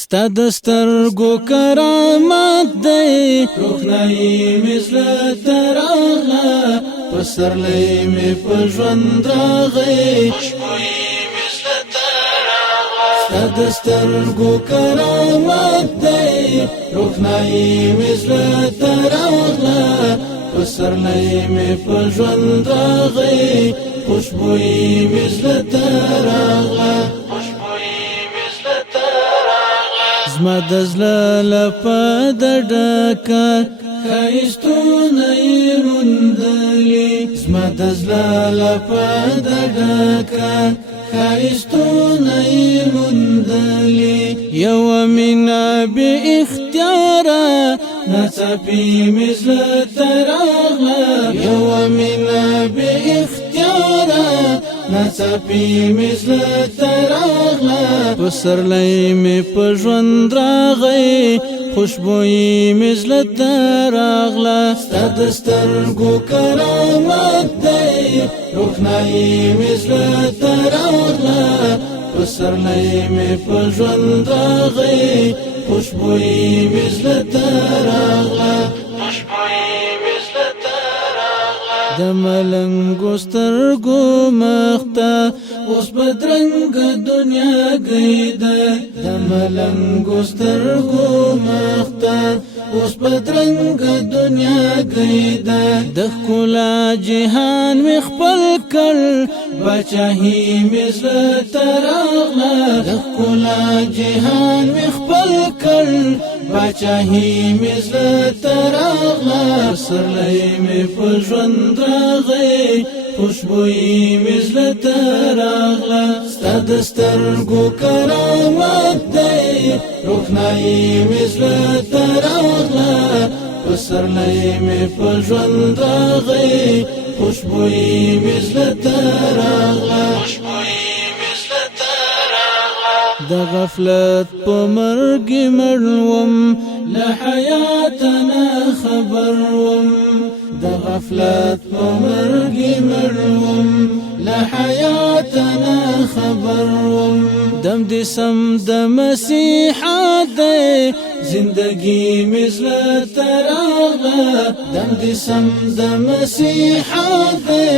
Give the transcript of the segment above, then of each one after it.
ستا د سترګو کرامت دی روښنایي مې زړه ته راغله پسرلی مې په ژوند راغی خوشبویي مې زړه ته راغله ستا د سترګو کرامت دی روښنایي مې زړه ته راغله پسرلی مې په ژوند راغی خوشبویي مې زړه ته راغله زما د زړه لپه د ډکه ښایستونه یې موندلي زما د زړه لپه د ډکه ښایستونه یې موندلي یوه مینه بې اختیاره ناڅاپي مې زړه ته راغله یوه مینه بې اختیاره ناڅاپي مې زړه ته راغله پسرلی مې په ژوند راغی خوشبویي مې زړه ته راغله ستا د سترګو کرامت دی روښنایي مې زړه ته راغله پسرلی مې په ژوند راغی خوشبویي مې زړه ته راغله د ملنګو سترګو مخته اوس بدرنګه دنیا گیده د ملنګو سترګو مخته اوس بدرنګه دنیا گیده د ښکلا جهان مې خپل کړ پاچاهي مې زړه ته راغله د ښکلا جهان مې خپل کړ پاچاهي مې زړه ته راغله پسرلی مې په ژوند راغی خوشبویي مې زړه ته راغله ستا د سترګو کرامت دی روښنایي مې زړه ته راغله پسرلی مې په ژوند راغی خوشبویي مې زړه ته راغله د غفلت په مرګ مړ وم له حیات نه خبر وم د غفلت په مرګ مړ وم له حیات نه خبر وم دم دې سم د مسیحا دی زندگی مې زړه ته راغله دم دې سم د مسیحا دی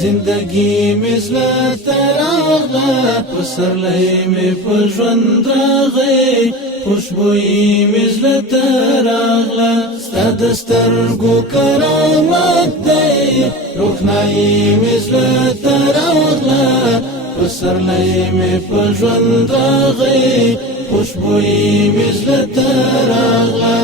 زندگی مې زړه ته راغله پسرلی مې په ژوند راغی خوشبویي مې زړه ته راغله ستا د سترګو کرامت دی روښنایي مې زړه ته راغله پسرلی مې په ژوند راغی خوشبویي مې زړه ته راغله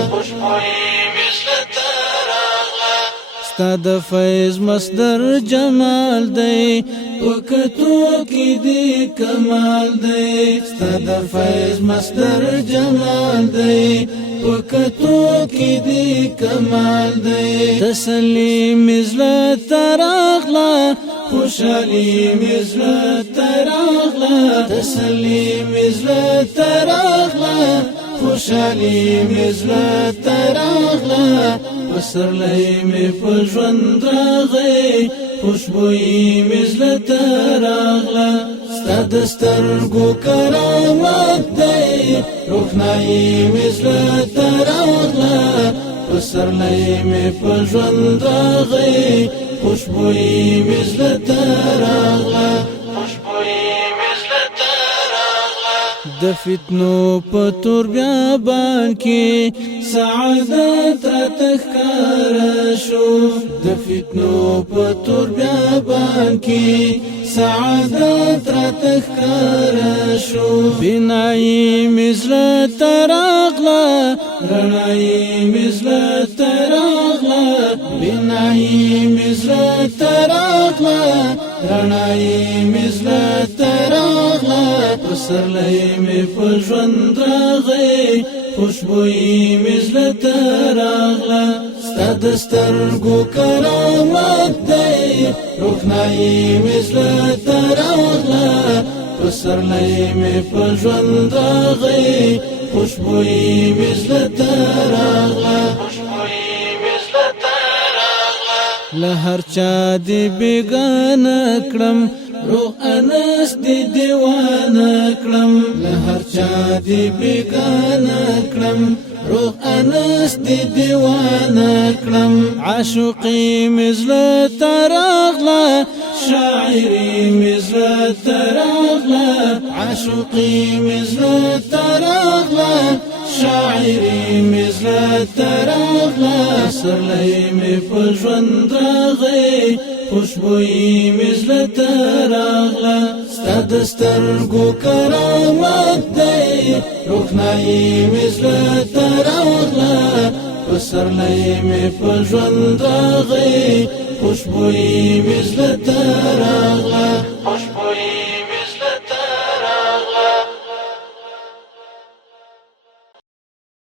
ستا د فیض مصدر جمال دی وکتو کې دی کمال دی ستا د فیض مصدر جمال دی وکتو کې دی کمال دی تسلی مې زړه ته راغله خوشحالي مې زړه ته راغله تسلی مې زړه ته راغله خوشحالي مې زړه ته راغله پسرلی مې په ژوند راغی خوشبویي مې زړه ته راغله ستا د سترګو کرامت دی روښنایي مې زړه ته راغله پسرلی مې په ژوند راغی خوشبویي مې زړه ته راغله د فتنو په تور بیابان کې سعادت راته ښکاره شو د فتنو په تور بیابان کې سعادت راته ښکاره شو بینایي مې زړه ته راغله رڼایي مې زړه ته راغله بینایي مې زړه ته راغله رڼایي مې زړه ته راغله پسرلی مې په ژوند راغی خوشبویي مې زړه ته راغله ستا د سترګو کرامت دی روښنایي مې زړه ته راغله پسرلی مې په ژوند راغی خوشبویي مې زړه ته راغله له هر چا دې بېګانه کړم روح انس دی دیوانه کړم له هر چا دی بیگانه کړم روح انس دی دیوانه کړم عاشقی مزله تراغله شاعری مزله تراغله عاشقی مزله تراغله شاعری مزله تراغله سرلی می په ژوند راغی خوشبوئی مزله تراغله ستا د سترګو کرامت دی روښنایي مزله تراغله پسرلی می په ژوند راغی خوشبوئی مزله تراغله خوشبوئی